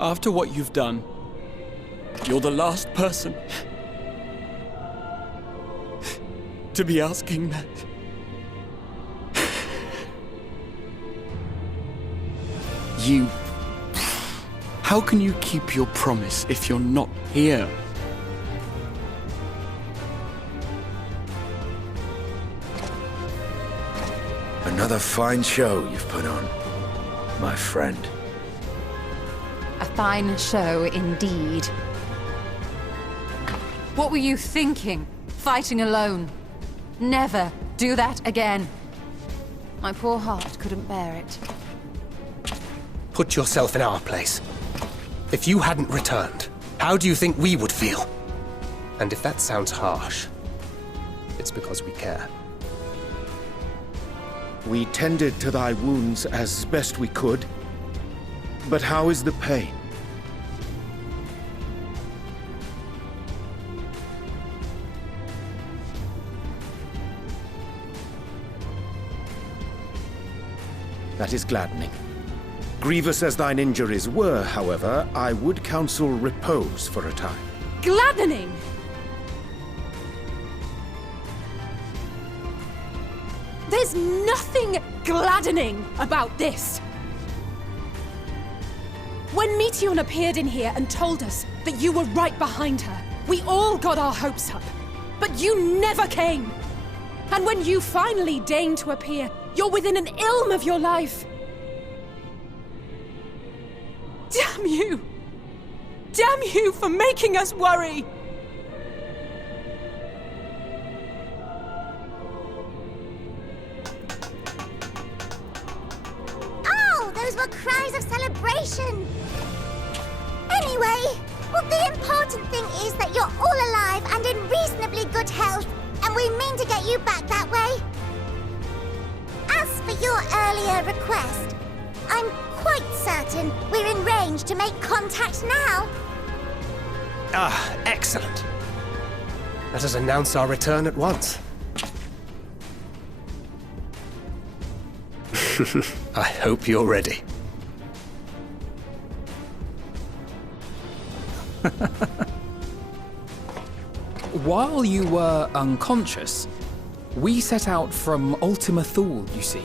After what you've done, you're the last person to be asking that. You... How can you keep your promise if you're not here? Another fine show you've put on, my friend. A fine show indeed. What were you thinking? Fighting alone? Never do that again. My poor heart couldn't bear it. Put yourself in our place. If you hadn't returned, how do you think we would feel? And if that sounds harsh, it's because we care. We tended to thy wounds as best we could. But how is the pain? That is gladdening. Grievous as thine injuries were, however, I would counsel repose for a time. Gladdening! There's nothing gladdening about this! When Meteion appeared in here and told us that you were right behind her, we all got our hopes up. But you never came! And when you finally deign to appear, you're within an ilm of your life! Damn you! Damn you for making us worry! Oh, those were cries of celebration! Anyway, well, the important thing is that you're all alive and in reasonably good health, and we mean to get you back that way. As for your earlier request, I'm quite certain we're in range to make contact now. Ah, excellent. Let us announce our return at once. I hope you're ready. While you were unconscious, we set out from Ultima Thule, you see.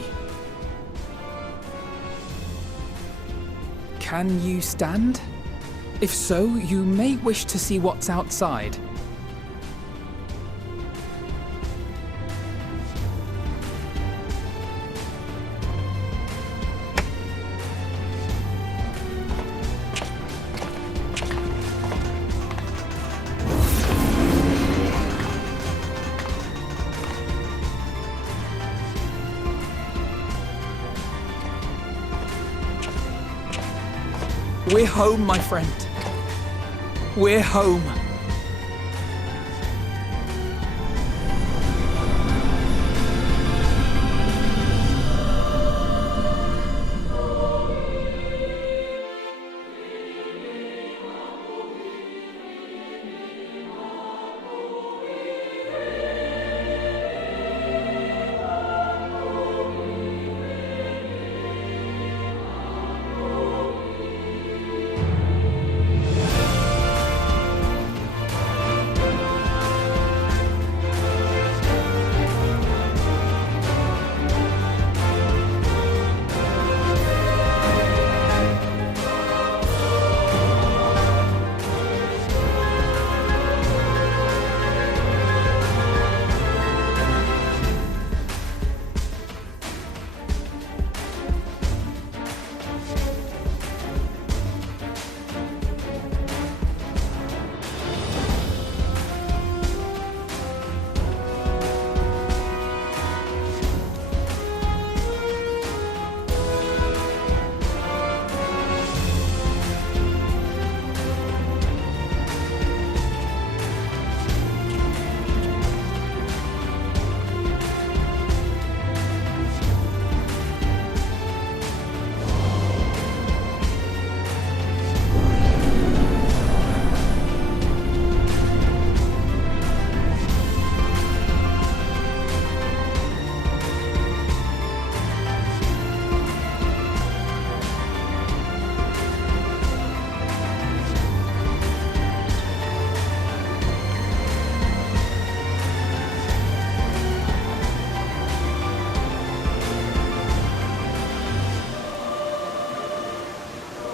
Can you stand? If so, you may wish to see what's outside. We're home, my friend. We're home.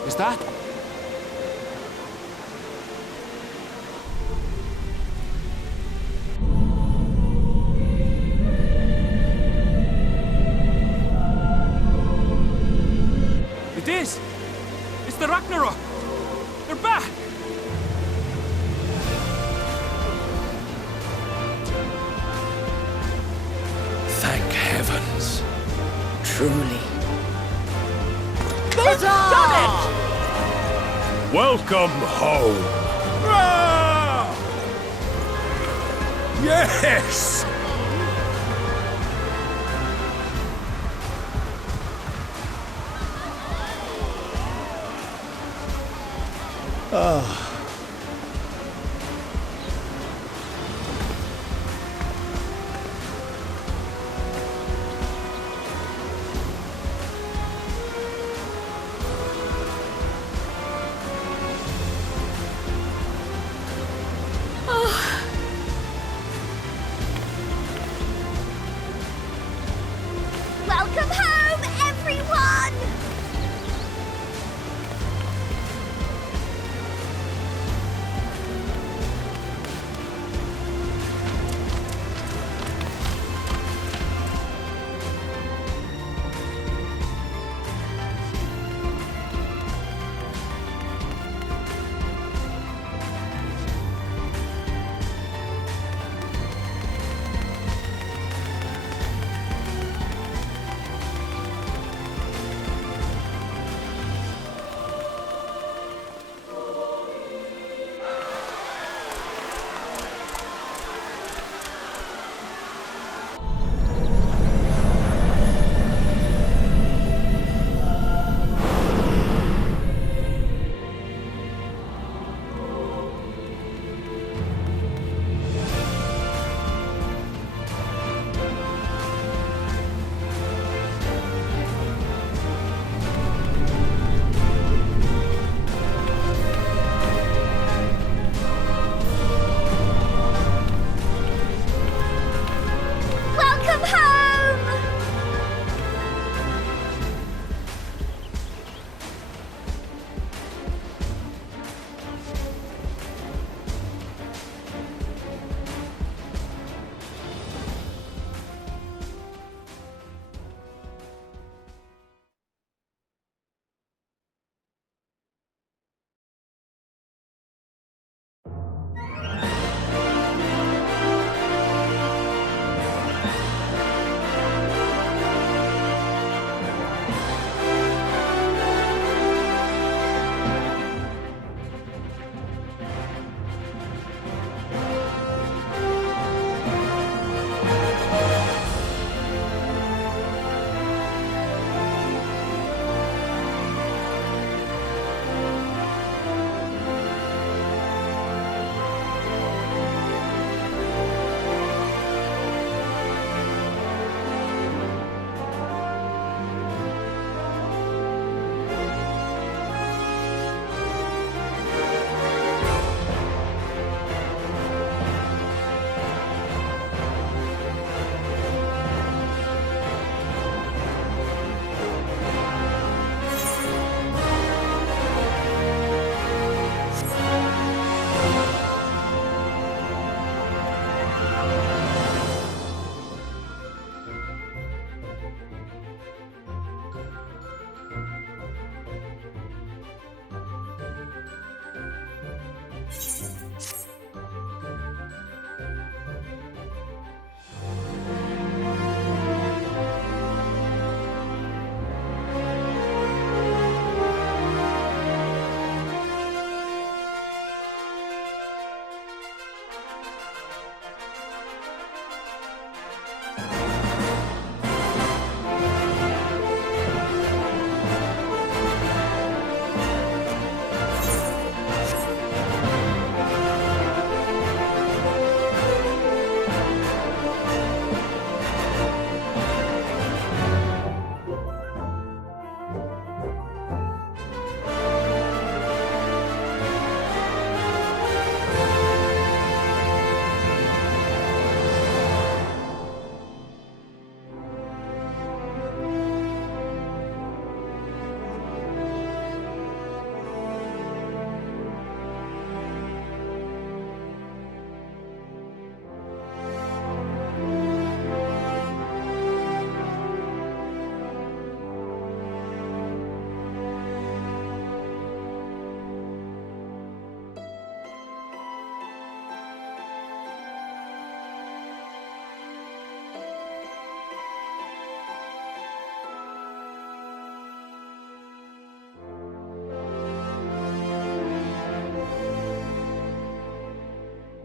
Is that? It is! It's the Ragnarok! They're back! Thank heavens. Truly. They've done it! Welcome home. Ah! Yes! Welcome home, everyone!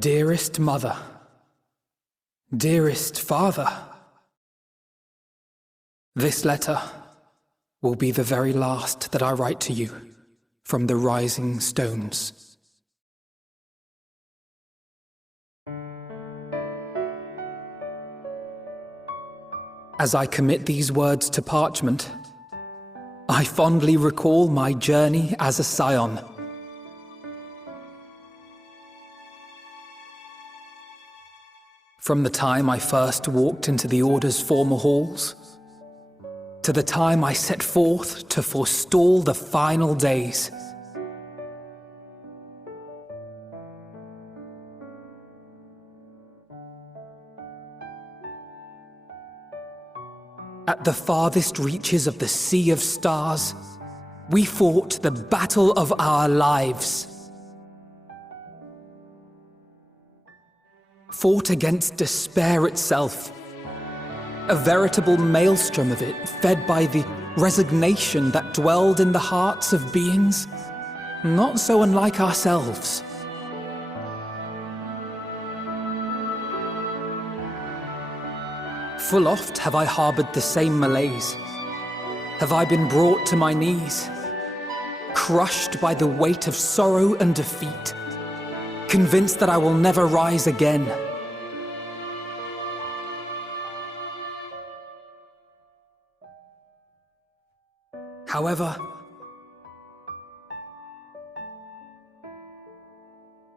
Dearest Mother, dearest Father, this letter will be the very last that I write to you from the Rising Stones. As I commit these words to parchment, I fondly recall my journey as a scion. From the time I first walked into the Order's former halls, to the time I set forth to forestall the final days. At the farthest reaches of the Sea of Stars, we fought the battle of our lives. Fought against despair itself, a veritable maelstrom of it, fed by the resignation that dwelled in the hearts of beings not so unlike ourselves. Full oft have I harbored the same malaise. Have I been brought to my knees, crushed by the weight of sorrow and defeat, convinced that I will never rise again. However,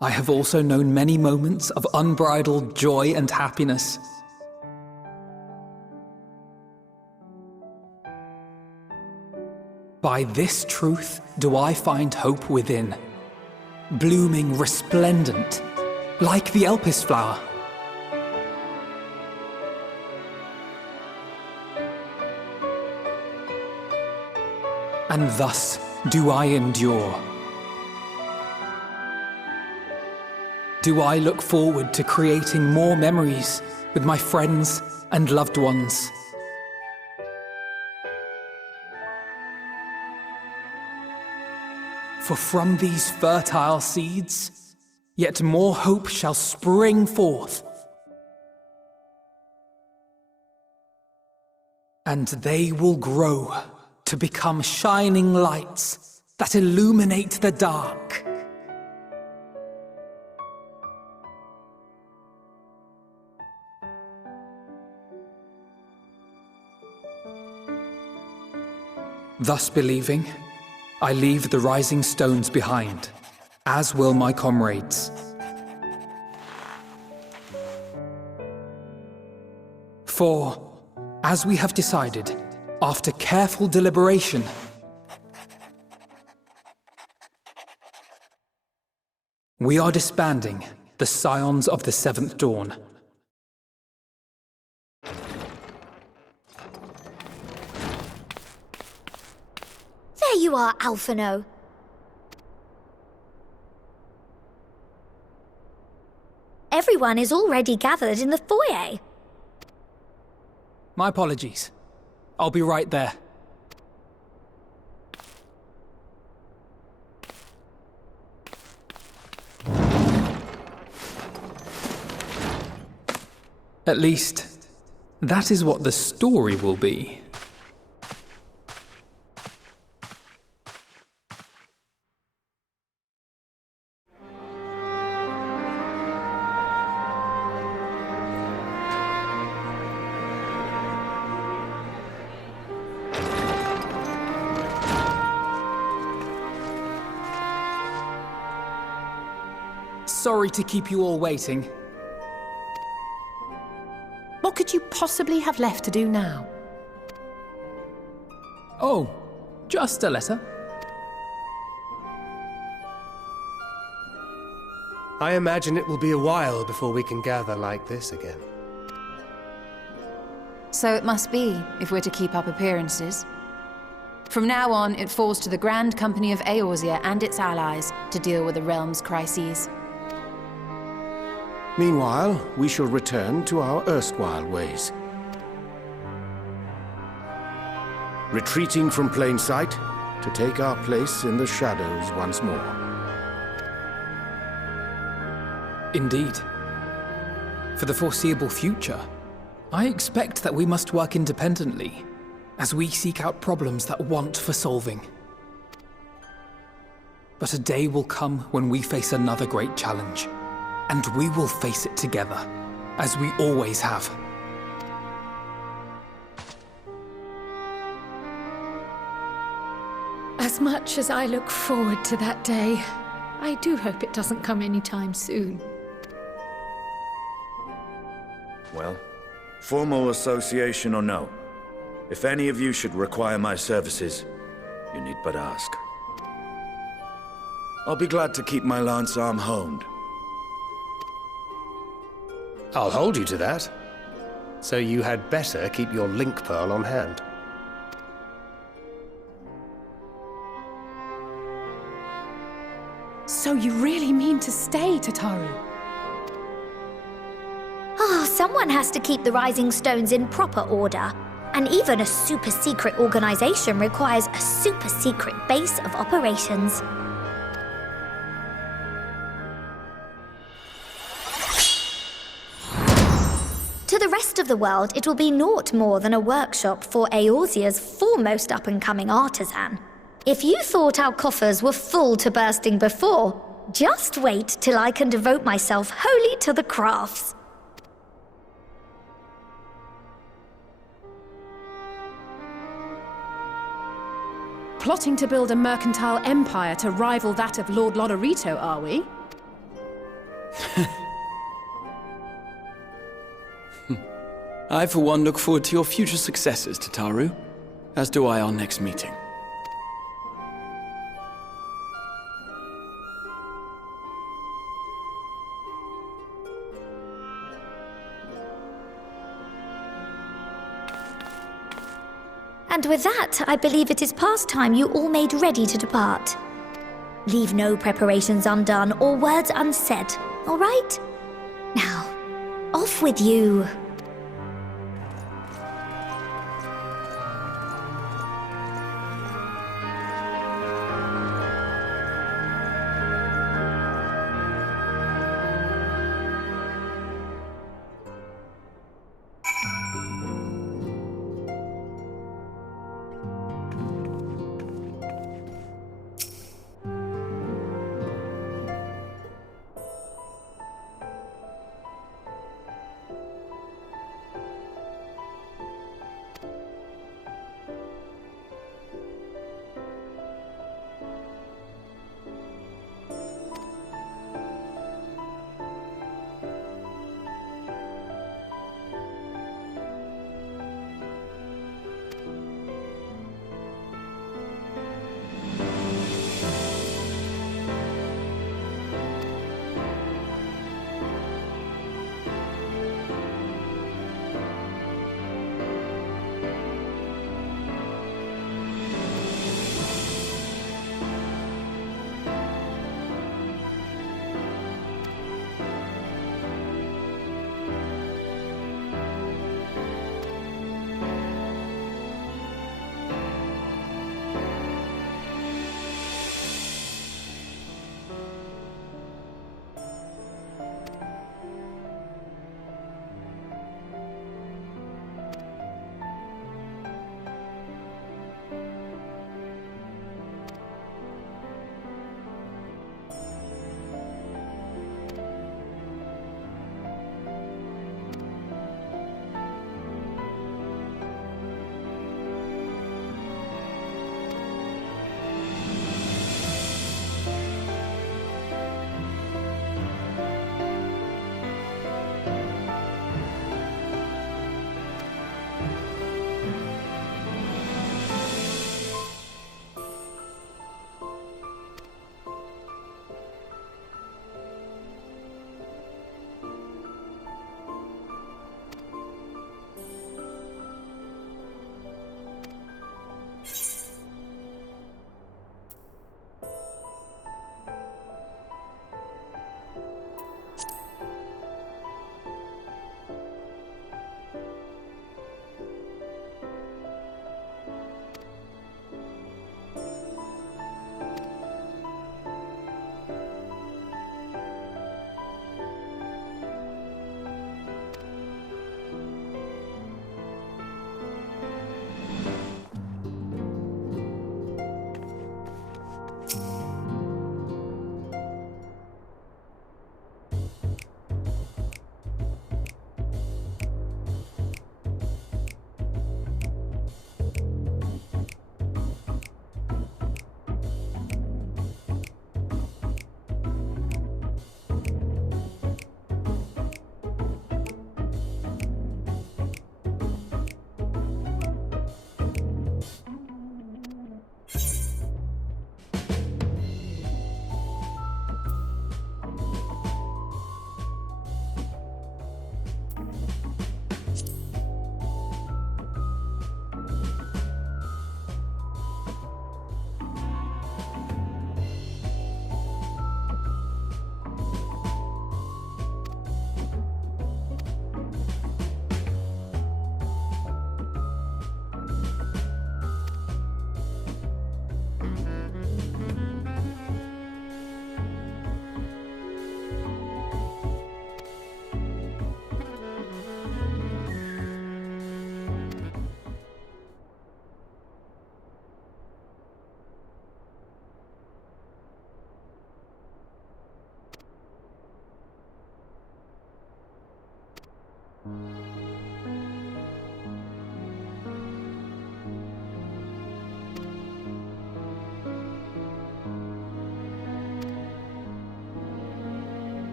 I have also known many moments of unbridled joy and happiness. By this truth do I find hope within, blooming resplendent, like the Elpis flower. And thus do I endure. Do I look forward to creating more memories with my friends and loved ones. For from these fertile seeds, yet more hope shall spring forth. And they will grow to become shining lights that illuminate the dark. Thus believing, I leave the rising stones behind, as will my comrades. For, as we have decided, after careful deliberation, we are disbanding the Scions of the Seventh Dawn. There you are, Alphino. Everyone is already gathered in the foyer. My apologies. I'll be right there. At least, that is what the story will be. Sorry to keep you all waiting. What could you possibly have left to do now? Oh, just a letter. I imagine it will be a while before we can gather like this again. So it must be, if we're to keep up appearances. From now on, it falls to the Grand Company of Eorzea and its allies to deal with the realm's crises. Meanwhile, we shall return to our erstwhile ways. Retreating from plain sight to take our place in the shadows once more. Indeed. For the foreseeable future, I expect that we must work independently as we seek out problems that want for solving. But a day will come when we face another great challenge, and we will face it together, as we always have. As much as I look forward to that day, I do hope it doesn't come anytime soon. Well, formal association or no, if any of you should require my services, you need but ask. I'll be glad to keep my lance arm honed. I'll hold you to that. So you had better keep your link pearl on hand. So you really mean to stay, Tataru? Oh, someone has to keep the Rising Stones in proper order. And even a super-secret organization requires a super-secret base of operations. To the rest of the world, it will be naught more than a workshop for Eorzea's foremost up-and-coming artisan. If you thought our coffers were full to bursting before, just wait till I can devote myself wholly to the crafts. Plotting to build a mercantile empire to rival that of Lord Lodorito, are we? I, for one, look forward to your future successes, Tataru. As do I our next meeting. And with that, I believe it is past time you all made ready to depart. Leave no preparations undone or words unsaid, all right? Now, off with you.